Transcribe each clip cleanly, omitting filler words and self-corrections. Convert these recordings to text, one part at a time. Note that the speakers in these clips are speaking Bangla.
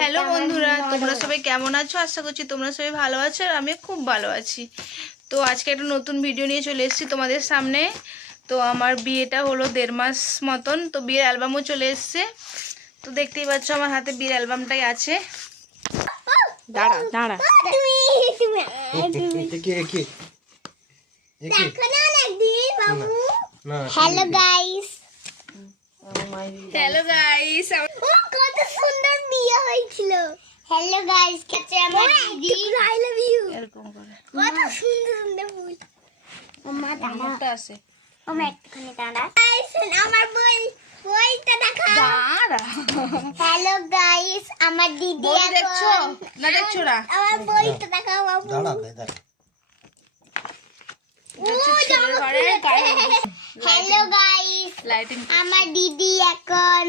হ্যালো বন্ধুরা, তোমরা সবাই কেমন আছো? আশা করছি তোমরা সবাই ভালো আছো আর আমি খুব ভালো আছি। তো আজকে একটা নতুন ভিডিও নিয়ে চলে এসেছি তোমাদের সামনে। তো আমার বিয়েটা হলো 1.5 মাস মতন, তো বিয়ের অ্যালবামও চলে এসছে। তো দেখতেই পাচ্ছ আমার হাতে বিয়ের অ্যালবামটাই আছে। দাঁড়া দাঁড়া, হ্যালো গাইস, হ্যালো গাইস, কত সুন্দর বিয়ে হয়েছিল। হ্যালো গাইস, কাছে আমার দিদি, আই লাভ ইউ। এরকম করে কত সুন্দর সুন্দর ফুল। মামা দাঁড়া, একটা আছে। মামা একটুখানি দাঁড়া। গাইস, আমার বইটা দেখা। দাঁড়া, হ্যালো গাইস, আমার দিদি বই দেখছো না? দেখছো না? আমার বইটা দেখা বাবু। দাঁড়া দাঁড়া। হ্যালো গাইস, লাইটিং আমার দিদি এখন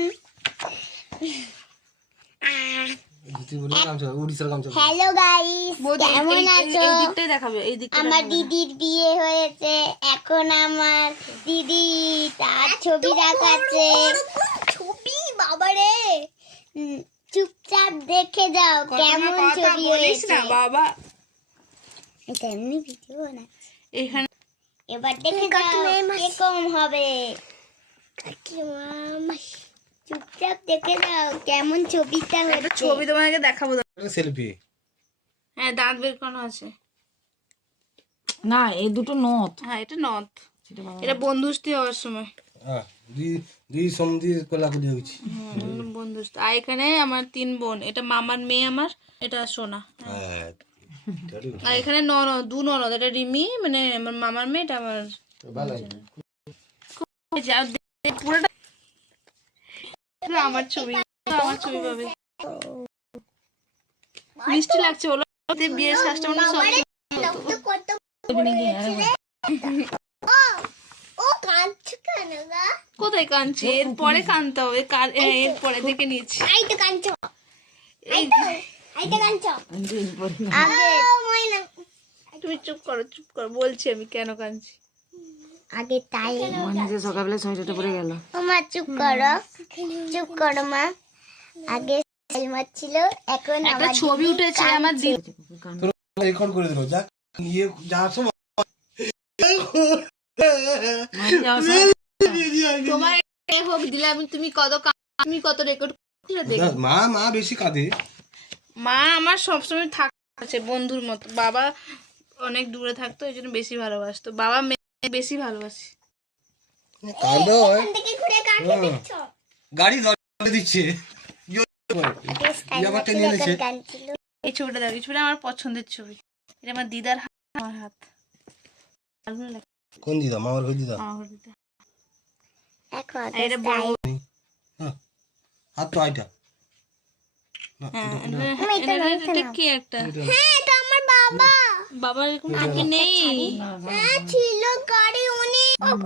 হ্যালো গাইস, কেমন আছো? এই দিকটাই দেখাবে, এই দিকটা আমার দিদির বিয়ে হয়েছে, এখন আমার দিদি তার ছবি দেখাচ্ছে। ছবি বাবারে, চুপচাপ দেখে যাও কেমন ছবি হয়েছে। না বাবা, এটা এমনি ভিডিও না। এখানে এবার দেখে যাও কিরকম হবে। চুপচাপ দেখে যাও কেমন ছবিটা একটা হচ্ছে। ছবি তোমাকে দেখাবো। সেলফি। হ্যাঁ, দাঁত বের করানো আছে। না এই দুটো নথ, হ্যাঁ, এটা নথ, এটা বন্ধুষ্টি হওয়ার সময়। দুই সমধি কোলাকুলি হয়েছি। বন্ধুষ্টি। আর এখানে আমার 3 বোন, এটা মামার মেয়ে, আমার এটা সোনা। আর এখানে ননদ, 2 ননদ, এটা রিমি মানে আমার মামার মেয়ে, এটা আমার পুরোটা আমার ছবি, আমার ছবি পাবে। মিষ্টি লাগছে বলো, বিয়ের সাজটা মনে সব কোথায় কাঁদছে? এর পরে কাঁদতে হবে, এর পরে দেখে নিয়েছি। তুমি চুপ করো, চুপ করো, বলছি আমি কেন কাঁদছি। আগে তাই নিজে সকালবেলা সোয়েটারটা পরে গেল। মা চুপ করো মা। আগে হেলমেট ছিল, এখন একটা আমার ছবি উঠেছে আমার দিদি। রেকর্ড করে দিল। যা নিয়ে যাওয়ার সময় তোমার হোক দিলে আমি, তুমি কত রেকর্ড দেখো। মা মা বেশি কাঁদে। মা আমার সবসময় থাকছে বন্ধুর মতো। বাবা অনেক দূরে থাকতো, এই জন্য বেশি ভালোবাসতো। বাবা মেয়ে বেশি ভালোবাসি। কাঁদো এখান থেকে ঘুরে কাকে দেখছো? গাড়ি ধরে দিচ্ছে। আবার টেনে এনেছে। এই ছবিটা দেখো, এই ছবিটা আমার পছন্দের ছবি। এটা আমার দিদার হাত, আমার হাত। ভালো লাগে কোন দিদা? মামার ওই দিদা। আমার দিদা। দেখো আর এটা বড়, হাত তো আইটা। এটা কি একটা, হ্যাঁ এটা আমার বাবা। বাবার এরকম টুকি নেই। হ্যাঁ ছিল গাড়ি, উনি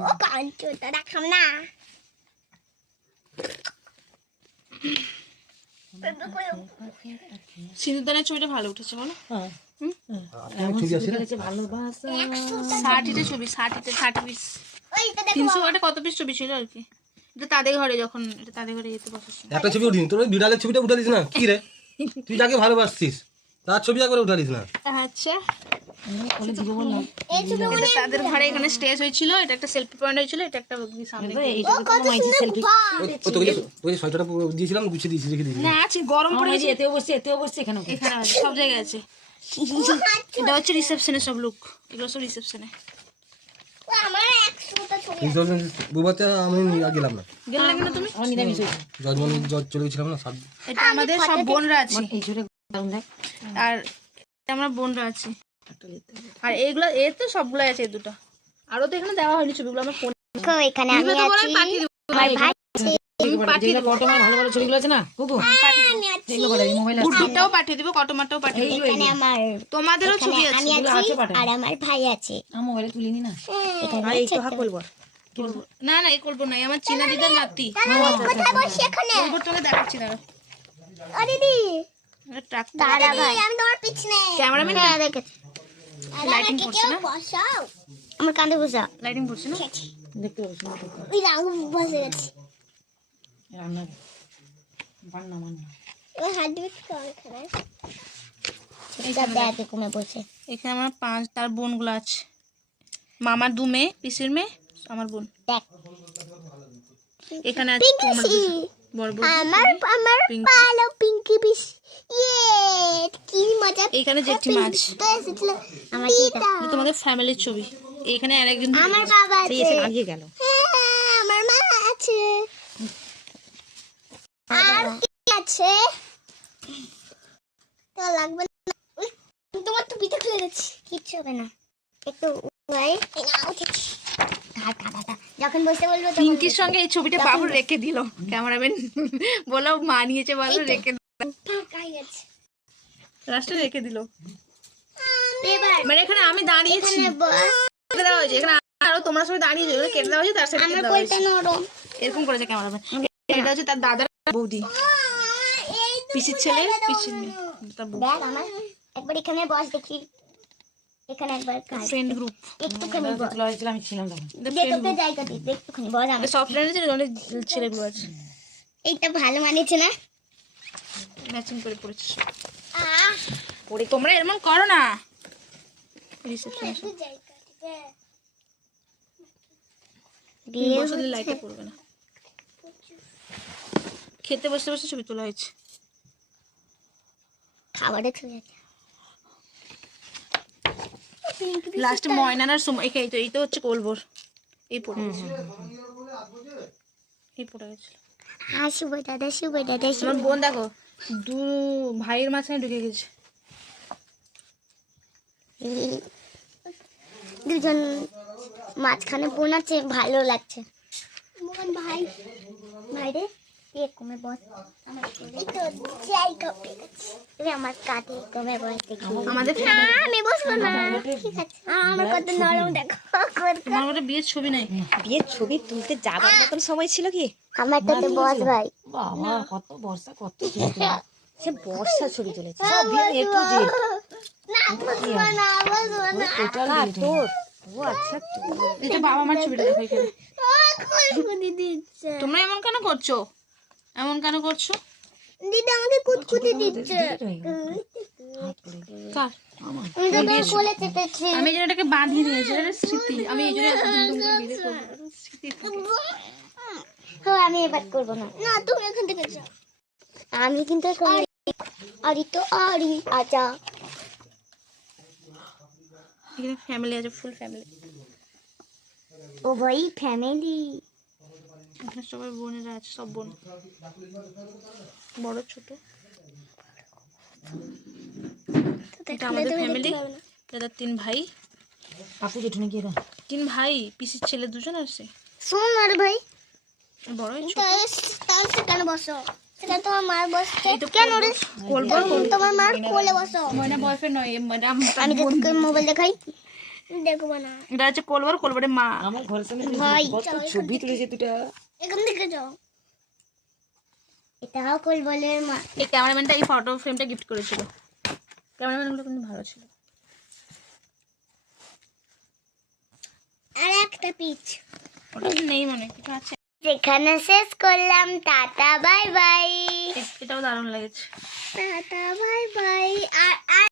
ও কাঞ্চো তা দেখাম না। সিঁদুরদানের ছবিটা ভালো উঠেছে বলো। ভালোবাসা 60টা ছবি, 60 পিস, ওইটা দেখো 300 কত পিস ছবি ছিল আর কি। এটা তাদের ঘরে, যখন এটা তাদের ঘরে যেতে বসেছি। একটা ছবি উঠিনি, তোর ওই বিড়ালের ছবিটা উঠালিস না? কি রে, তুই যাকে ভালোবাসছিস তার ছবি একবার উঠালিস না? আচ্ছা, এই ছবি এটা তাদের ঘরে, এখানে স্টেজ হয়েছিল। এটা একটা সেলফি পয়েন্ট হয়েছিল, এটা একটা সামনে। কত সুন্দর ঘর। ওই তোকে ওই সোয়েটারটা দিয়েছিলাম, গুছিয়ে দিয়েছি, রেখে দিয়েছি। না আছে, গরম পড়েছে। এতেও বসছে এখানে এখানে আছে, সব জায়গায় আছে। এটা হচ্ছে রিসেপশনের সব লুক, এগুলো সব রিসেপশনে। ও আমার 100টা ছবি। বুবাতে আমি গেলাম না, গেলে লাগে না তুমি? আমার নিরামিষ হয়েছে জজমনি চলে গেছিলাম না। এটা আমাদের সব বোনরা আছে, এই ছোট দারুন দেখ আর এটা আমরা বোনরা আছি। আর এইগুলো এর তো সবগুলো আছে, এই দুটো। আরো তো এখানে দেওয়া হয়নি ছবিগুলো, আমার ফোন দেখো এখানে আমি আছি, আমার ভাই যেগুলো ফটো আমার ভালো ভালো ছবিগুলো আছে না কুকু, আমি আছি, সেগুলো পাঠাবি মোবাইল আছে। গুড্ডুটাও পাঠিয়ে দিব, কটমাটাও পাঠিয়ে দিব। এখানে আমার তোমাদেরও ছবি আছে। আমি এগুলো আছি আছে পাঠাবি। আর আমার ভাই আছে। আমার মোবাইলে তুলিনি না। এখানে এই তো হাক বলবো না, না এই করবো না, আমার চীনা দিদার নাতি। কোথায় বসে এখানে? বলবো, তোকে দেখাচ্ছি দাঁড়া। ও দিদি ট্রাক দাঁড়া ভাই, আমি তোমার পিছনে। ক্যামেরাম্যান হ্যাঁ দেখেছি। লাইটিং করছে না, বসাও আমার কাঁধে বসা। লাইটিং করছে না। দেখতে পাবো সুন্দর করে। ওই রাঙু বসে গেছে। রান্না বান্না বান্না ওই হাত দিবি কোনখানে এটা দেখে কমে বসে এখানে আমার 5 তার বোনগুলো আছে। মামার 2 মেয়ে, পিসির মেয়ে, আমার বোন। দেখ এখানে আছে তোমার বড় বোন। আমার পালো পিঙ্কি বিশ কি মজা। এখানে জেঠিমা আছে। আমার এটা তোমাদের ফ্যামিলির ছবি। এখানে আরেকজন আমার বাবা আছে। এসে আগিয়ে গেল। হ্যাঁ, আমার মা আছে। আর কি আছে? তো লাগবে না। উই, তোমার তো পিঠে খুলে গেছে। কিচ্ছু হবে না। একটু ভাই যখন বসতে বলবো তখন পিঙ্কির সঙ্গে এই ছবিটা বাবু রেখে দিল। ক্যামেরাম্যান বলো মানিয়েছে, বলো রেখে ফাঁকাই আছে। লাস্টে রেখে দিল। এবার মানে এখানে আমি দাঁড়িয়েছি, এখানে বস। কেটে দেওয়া হয়েছে। এখানে আরো তোমরা সবাই দাঁড়িয়েছো, এখানে কেটে দেওয়া হয়েছে, তার সাথে আমার কেটে দেওয়া কোলটা হয়েছে। নরম। এরকম করেছে ক্যামেরাম্যান। এটা হচ্ছে তার দাদার বৌদি, এই তো পিসির ছেলে, পিসির মেয়ে, তার বউ। দেখ আমার একবার এখানে বস দেখি। এখানে একবার কাজ ফ্রেন্ড গ্রুপ। একটুখানি বস। তোলা হয়েছিল আমি ছিলাম তখন। দে তোকে জায়গা দিই একটুখানি বস আমার। সব ফ্রেন্ড আছে, অনেক ছেলেগুলো আছে। এইটা ভালো মানিয়েছে না? ম্যাচিং করে পড়েছে। আহ পরে তোমরা এরকম করো না। রিসেপশনে একটু জায়গা দে। দিয়ে বসলে লাইটে পড়বে না। খেতে বসতে বসতে ছবি তোলা হয়েছে। খাবারে চলে যাচ্ছে। লাস্টে ময়নানার সময় এই তো হচ্ছে কোলবর। এই পড়ে গেছে, এই পড়ে গেছে। হ্যাঁ শুভ দাদা আমার বোন দেখো 2 ভাইয়ের মাঝখানে ঢুকে গেছে। দুজন মাঝখানে বোন আছে, ভালো লাগছে। বোন ভাই ভাই রে তুই কমে বস। এই তো জায়গা পেয়ে গেছি রে আমার কাঁধে কমে বস দেখি। আমাদের না আমি বসবো না, ঠিক আছে। আমার কত নরম দেখো। তোমার ওটা বিয়ের ছবি নাই। বিয়ের ছবি তুলতে যাবার মতন সময় ছিল কি? আমার কাছে বস ভাই। বাবা কত বর্ষা, কত ছবি তুলে। সে বর্ষা ছবি তুলেছে সব বিয়ে এ টু জেড। না বসবো না, বসবো না। টোটাল তোর। ও আচ্ছা তোর। এই যে বাবা মার ছবিটা দেখো এখানে। কুতকুতি দিচ্ছে তোমরা এমন কেন করছো? এমন কেন করছো? দিদি আমাকে কুতকুতি দিচ্ছে। কার? আমি তো তোর কোলে চেপেছি। আমি যেন এটাকে বাঁধিয়ে দিয়েছি, এটা স্মৃতি। আমি এই জন্য এত দুমদুম করে বিয়ে করবো, স্মৃতি থাকে। হ্যাঁ আমি এবার করবো না। না তুমি এখান থেকে যাও। আমি কিন্তু এখন আরি তো আরি আচ্ছা। এখানে ফ্যামিলি আছে, ফুল ফ্যামিলি। ও ভাই ফ্যামিলি। এখানে সবাই বোনেরা আছে, সব বোন, বড় ছোট। এটা আমাদের ফ্যামিলি। এটা 3 ভাই, কাকু জেঠুনি কি এরা? 3 ভাই, পিসির ছেলে 2 জন আছে। শোন আর ভাই বড় ছোট। কেন বসো? সেটা তোমার মার বসছে এই তো কেন রে? কোলবর। তোমার মার কোলে বসো। ময়না বয়ফ্রেন্ড নয়, ম্যাডাম। আমি তোকে মোবাইল দেখাই, দেখবো না। এটা হচ্ছে কোলবর, কোলবরের মা। আমার ঘরের সামনে ভাই, কত ছবি তুলেছে দুটা। এখান থেকে যাও। এটাও কোল বলে মা। এই ক্যামেরাম্যানটা এই ফটো ফ্রেমটা গিফট করেছিল। ক্যামেরাম্যানগুলো কিন্তু ভালো ছিল। আর একটা পিচ ওটা নেই, মানে কিছু আছে। যেখানে শেষ করলাম। Tata bye bye. এটাও দারুণ লেগেছে। Tata bye bye. আর